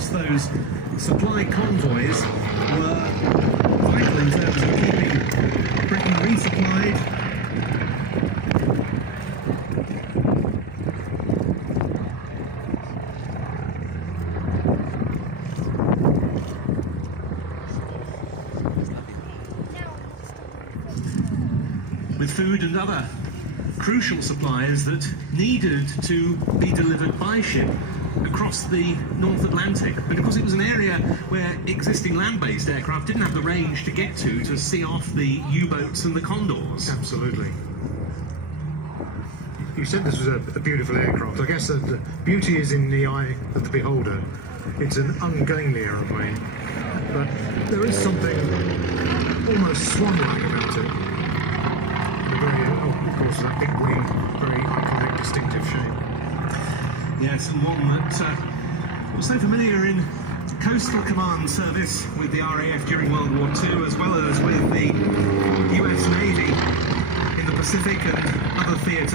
course, those supply convoys were vital in terms of keeping Britain resupplied. With food and other crucial supplies that needed to be delivered by ship across the North Atlantic. But of course it was an area where existing land-based aircraft didn't have the range to get to see off the U-boats and the Condors. Absolutely. You said this was a beautiful aircraft. I guess the beauty is in the eye of the beholder. It's an ungainly aeroplane, but there is something almost swan-like about it. Of course, that big wing, very iconic, distinctive shape. Yes, and one that was so familiar in coastal command service with the RAF during World War II, as well as with the US Navy in the Pacific and other theatres.